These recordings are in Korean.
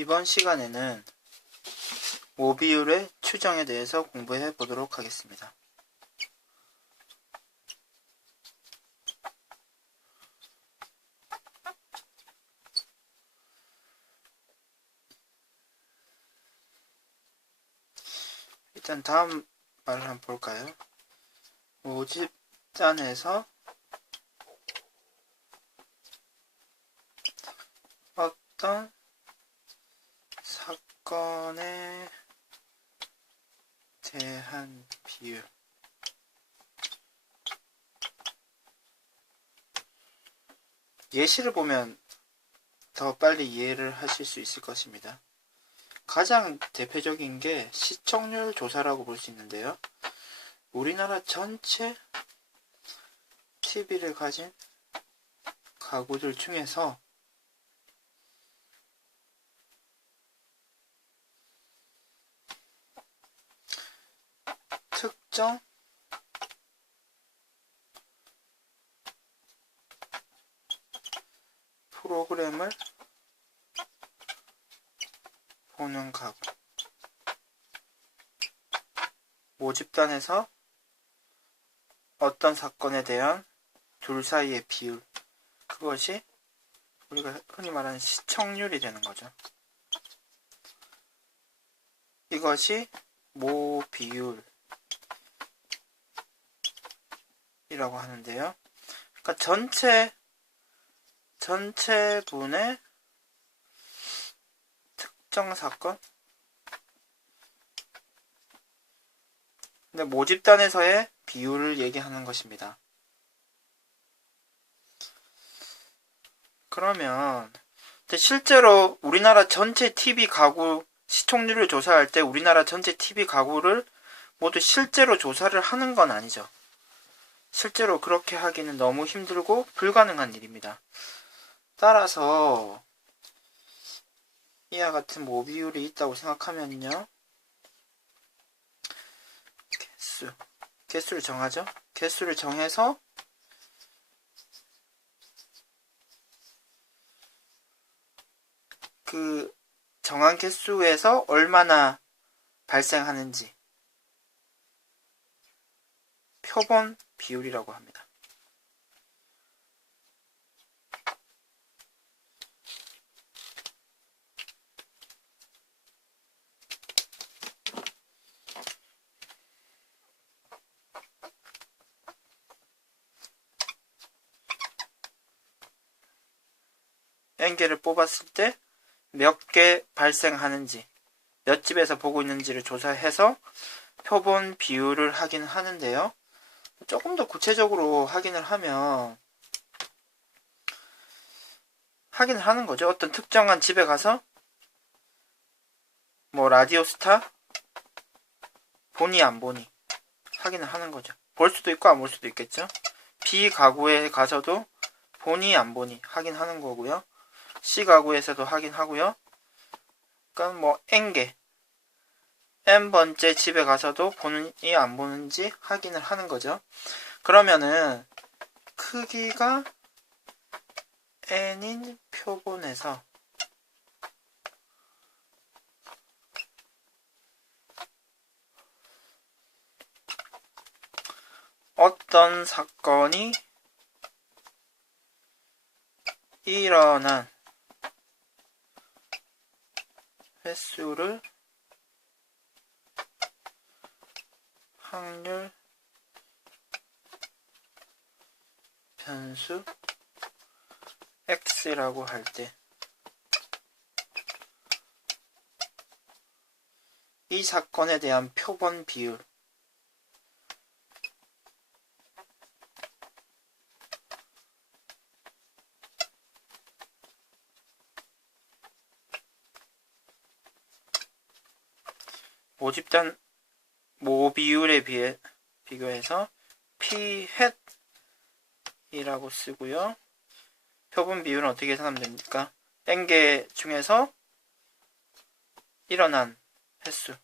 이번 시간에는 모비율의 추정에 대해서 공부해 보도록 하겠습니다. 일단 다음 말을 한번 볼까요? 모집단에서 어떤 사건에 대한 비율. 예시를 보면 더 빨리 이해를 하실 수 있을 것입니다. 가장 대표적인 게 시청률 조사라고 볼 수 있는데요. 우리나라 전체 TV를 가진 가구들 중에서 특정 프로그램을 보는 가구. 모집단에서 어떤 사건에 대한 둘 사이의 비율. 그것이 우리가 흔히 말하는 시청률이 되는 거죠. 이것이 모비율이라고 하는데요. 그러니까 전체 분의 특정 사건. 근데 모집단에서의 비율을 얘기하는 것입니다. 그러면 실제로 우리나라 전체 TV 가구 시청률을 조사할 때 우리나라 전체 TV 가구를 모두 실제로 조사를 하는 건 아니죠. 실제로 그렇게 하기는 너무 힘들고 불가능한 일입니다. 따라서 이와 같은 모비율이 있다고 생각하면요. 개수를 정하죠. 개수를 정해서 그 정한 개수에서 얼마나 발생하는지 표본 비율이라고 합니다. N개를 뽑았을 때 몇 개 발생하는지, 몇 집에서 보고 있는지를 조사해서 표본 비율을 하긴 하는데요. 조금 더 구체적으로 확인을 하면 확인을 하는 거죠. 어떤 특정한 집에 가서 뭐 라디오스타 보니 안 보니 확인을 하는 거죠. 볼 수도 있고 안 볼 수도 있겠죠. B 가구에 가서도 보니 안 보니 확인하는 거고요. C 가구에서도 확인하고요. 그러니까 뭐 N개 N번째 집에 가서도 보는지 안 보는지 확인을 하는 거죠. 그러면은 크기가 N인 표본에서 어떤 사건이 일어난 횟수를 확률 변수 x라고 할 때 이 사건에 대한 표본 비율 모집단 모비율에 비교해서 phat이라고 쓰고요. 표본 비율은 어떻게 계산하면 됩니까? n개 중에서 일어난 횟수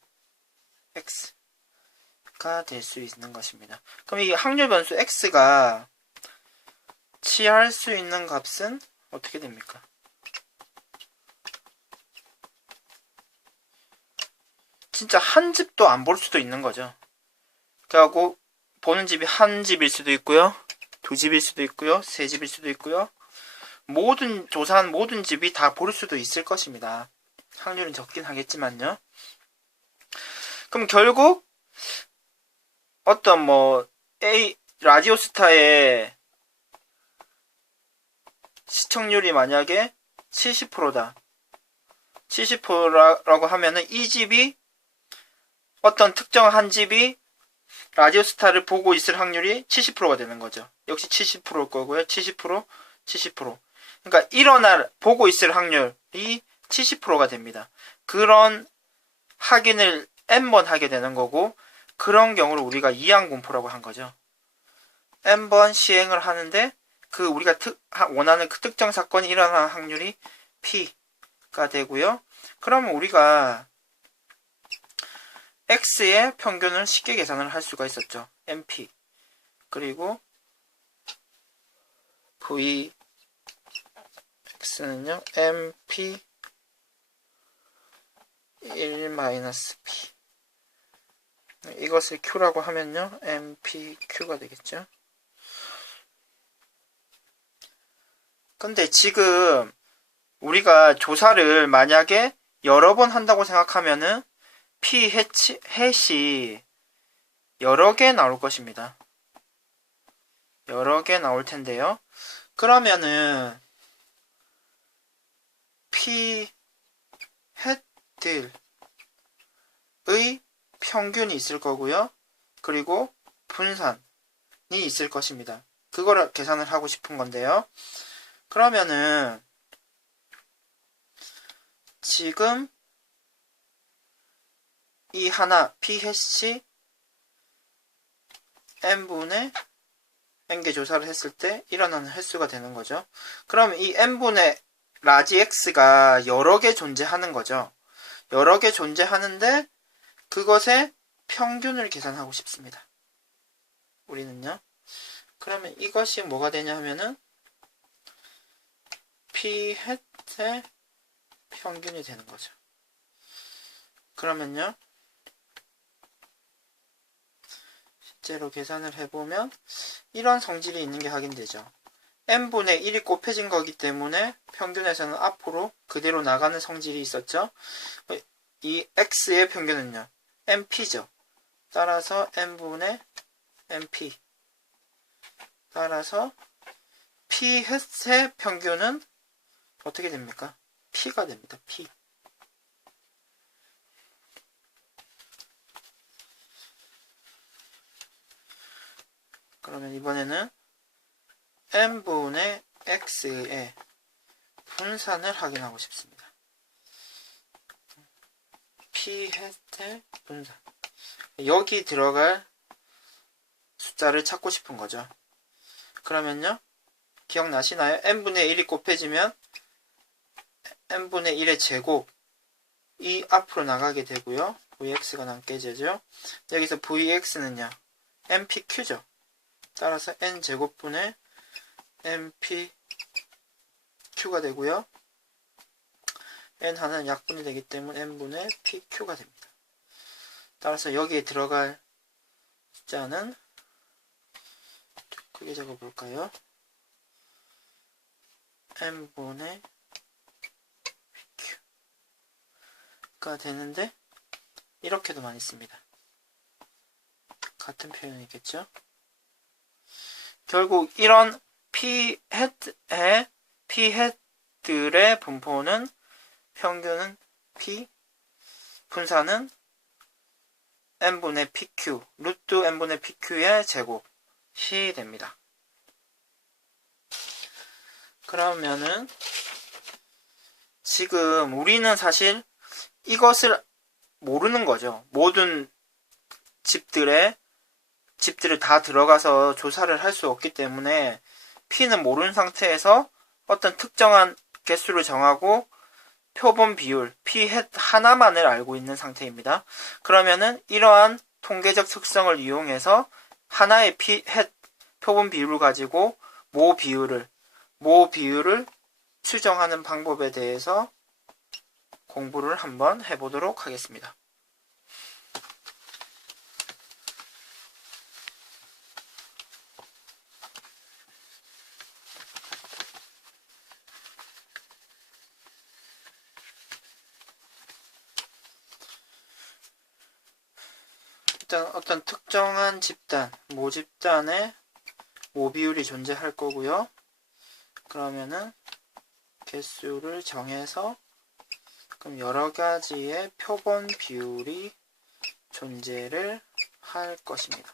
x가 될 수 있는 것입니다. 그럼 이 확률 변수 x가 취할 수 있는 값은 어떻게 됩니까? 진짜 한 집도 안 볼 수도 있는 거죠. 그래갖고 보는 집이 한 집일 수도 있고요, 두 집일 수도 있고요, 세 집일 수도 있고요. 조사한 모든 집이 다 볼 수도 있을 것입니다. 확률은 적긴 하겠지만요. 그럼 결국 어떤 라디오스타의 시청률이 만약에 70%다. 70%라고 하면은 이 집이, 어떤 특정 한 집이 라디오스타를 보고 있을 확률이 70%가 되는 거죠. 역시 70%일 거고요. 70%, 70%. 그러니까 보고 있을 확률이 70%가 됩니다. 그런 확인을 n번 하게 되는 거고, 그런 경우를 우리가 이항공포라고 한 거죠. n번 시행을 하는데 우리가 원하는 그 특정 사건이 일어날 확률이 p가 되고요. 그러면 우리가 x의 평균을 쉽게 계산을 할 수가 있었죠. np. 그리고 vx는요, np 1-p. 이것을 q라고 하면요, npq가 되겠죠. 근데 지금 우리가 조사를 만약에 여러 번 한다고 생각하면은 p 햇이 여러 개 나올 것입니다. 여러 개 나올 텐데요. 그러면은 p 햇들의 평균이 있을 거고요. 그리고 분산이 있을 것입니다. 그거를 계산을 하고 싶은 건데요. 그러면은 지금 이 하나 p 햇이 n분의 n개 조사를 했을 때 일어나는 횟수가 되는 거죠. 그러면 이 n분의 라지 x가 여러 개 존재하는 거죠. 여러 개 존재하는데 그것의 평균을 계산하고 싶습니다. 우리는요. 그러면 이것이 뭐가 되냐 하면은 p 햇의 평균이 되는 거죠. 그러면요, 실제로 계산을 해보면 이런 성질이 있는 게 확인되죠. n분의 1이 곱해진 거기 때문에 평균에서는 앞으로 그대로 나가는 성질이 있었죠. 이 x의 평균은요, np죠. 따라서 n분의 np. 따라서 p 햇의 평균은 어떻게 됩니까? p가 됩니다. p. 그러면 이번에는 n분의 x의 분산을 확인하고 싶습니다. p 햇의 분산. 여기 들어갈 숫자를 찾고 싶은 거죠. 그러면요, 기억나시나요? n분의 1이 곱해지면 n분의 1의 제곱이 앞으로 나가게 되고요. vx가 남게 되죠. 여기서 vx는요, npq죠. 따라서 n제곱분의 npq가 되고요. n 하나는 약분이 되기 때문에 n분의 pq가 됩니다. 따라서 여기에 들어갈 숫자는 크게 적어볼까요? n분의 pq가 되는데, 이렇게도 많이 씁니다. 같은 표현이겠죠? 결국 이런 p 햇들의 분포는, 평균은 p, 분산은 n분의 pq, 루트 n분의 pq의 제곱이 됩니다. 그러면은 지금 우리는 사실 이것을 모르는 거죠. 모든 집들을 다 들어가서 조사를 할 수 없기 때문에 P는 모르는 상태에서 어떤 특정한 개수를 정하고 표본 비율 P 햇 하나만을 알고 있는 상태입니다. 그러면은 이러한 통계적 특성을 이용해서 하나의 P 햇 표본 비율을 가지고 모 비율을 추정하는 방법에 대해서 공부를 한번 해보도록 하겠습니다. 일단 어떤 특정한 집단, 모집단에 모비율이 존재할 거고요. 그러면은 개수를 정해서 그럼 여러 가지의 표본 비율이 존재를 할 것입니다.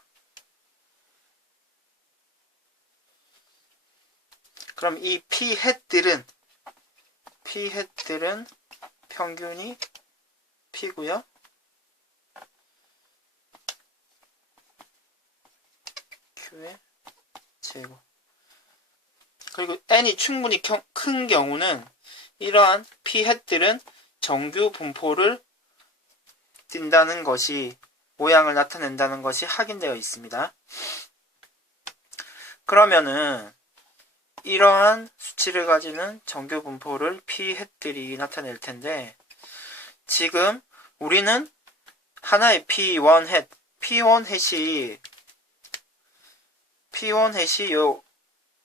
그럼 이 P햇들은 평균이 P고요. Q의 제곱. 그리고 n이 충분히 큰 경우는 이러한 P햇들은 정규 분포를 띈다는 것이, 모양을 나타낸다는 것이 확인되어 있습니다. 그러면은 이러한 수치를 가지는 정규 분포를 P햇들이 나타낼 텐데, 지금 우리는 하나의 P1햇, P1햇이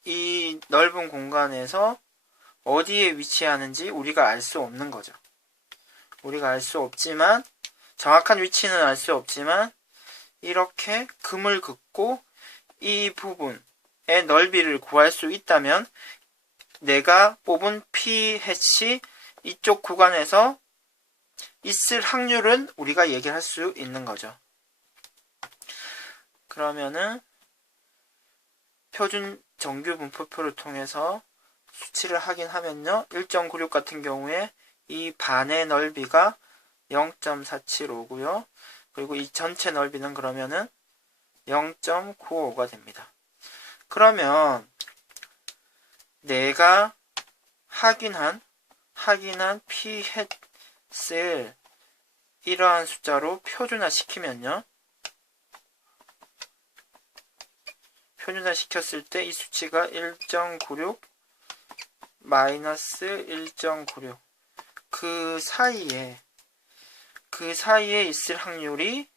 이 넓은 공간에서 어디에 위치하는지 우리가 알 수 없는 거죠. 우리가 알 수 없지만, 정확한 위치는 알 수 없지만, 이렇게 금을 긋고 이 부분의 넓이를 구할 수 있다면, 내가 뽑은 P햇이 이쪽 구간에서 있을 확률은 우리가 얘기할 수 있는 거죠. 그러면은 표준 정규 분포표를 통해서 수치를 확인하면요, 1.96 같은 경우에 이 반의 넓이가 0.475고요. 그리고 이 전체 넓이는 그러면은 0.95가 됩니다. 그러면 내가 확인한 P햇을 이러한 숫자로 표준화 시키면요, 표준화 시켰을 때 이 수치가 1.96 마이너스 1.96, 그 사이에 있을 확률이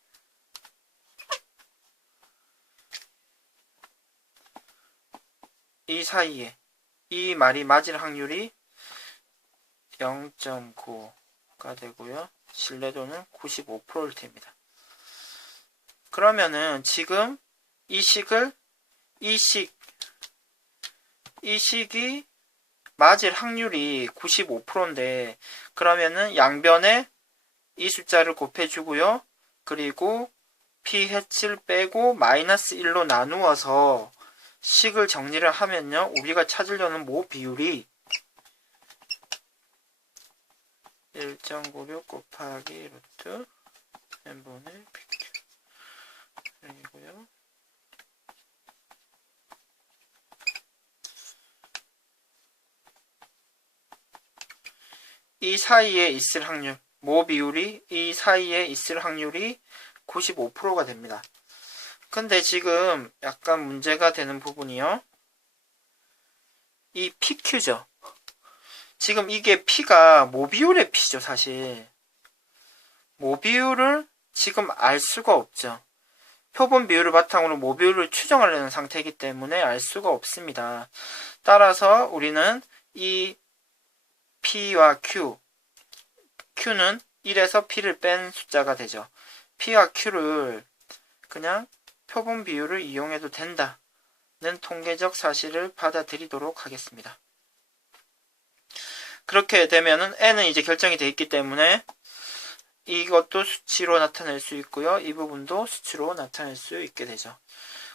이 말이 맞을 확률이 0.95가 되고요. 신뢰도는 95%일 테입니다. 그러면은 지금 이 식이 맞을 확률이 95%인데, 그러면은 양변에 이 숫자를 곱해주고요. 그리고 P햇을 빼고 마이너스 1로 나누어서 식을 정리를 하면요, 우리가 찾으려는 모 비율이 1.96 곱하기 루트 n분의 PQ이고요. 이 사이에 있을 확률, 모 비율이 이 사이에 있을 확률이 95%가 됩니다. 근데 지금 약간 문제가 되는 부분이요, 이 PQ죠. 지금 이게 P가 모비율의 P죠, 사실. 모비율을 지금 알 수가 없죠. 표본 비율을 바탕으로 모비율을 추정하려는 상태이기 때문에 알 수가 없습니다. 따라서 우리는 이 P와 Q는 1에서 P를 뺀 숫자가 되죠. P와 Q를 그냥 표본 비율을 이용해도 된다는 통계적 사실을 받아들이도록 하겠습니다. 그렇게 되면은 n은 이제 결정이 되어 있기 때문에 이것도 수치로 나타낼 수 있고요. 이 부분도 수치로 나타낼 수 있게 되죠.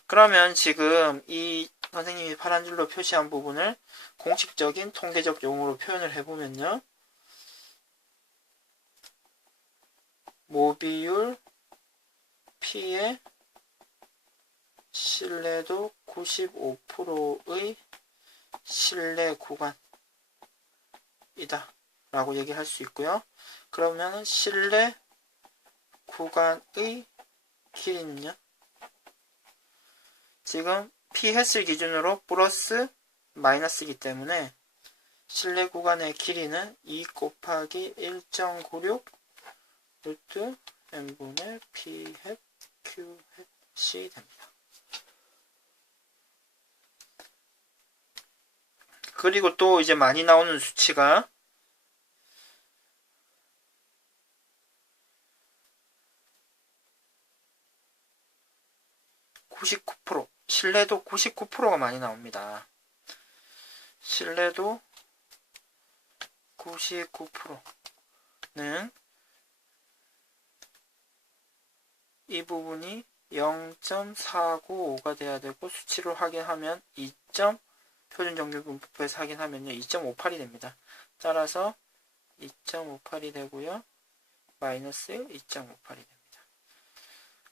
그러면 지금 이 선생님이 파란 줄로 표시한 부분을 공식적인 통계적 용어로 표현을 해보면요, 모비율 P의 신뢰도 95%의 신뢰 구간이다 라고 얘기할 수 있고요. 그러면 신뢰 구간의 길이는요, 지금 P햇을 기준으로 플러스 마이너스이기 때문에 신뢰 구간의 길이는 2 곱하기 1.96 루트 n분의 P햇 Q햇이 됩니다. 그리고 또 이제 많이 나오는 수치가 신뢰도 99%가 많이 나옵니다. 신뢰도 99%는 이 부분이 0.495가 돼야 되고 수치를 확인하면 표준 정규분포에서 확인하면요 2.58이 됩니다. 따라서 2.58이 되고요. 마이너스 2.58이 됩니다.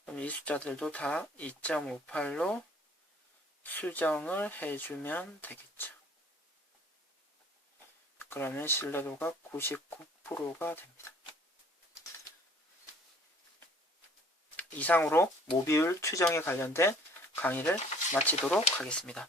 그럼 이 숫자들도 다 2.58로 수정을 해주면 되겠죠. 그러면 신뢰도가 99%가 됩니다. 이상으로 모비율 추정에 관련된 강의를 마치도록 하겠습니다.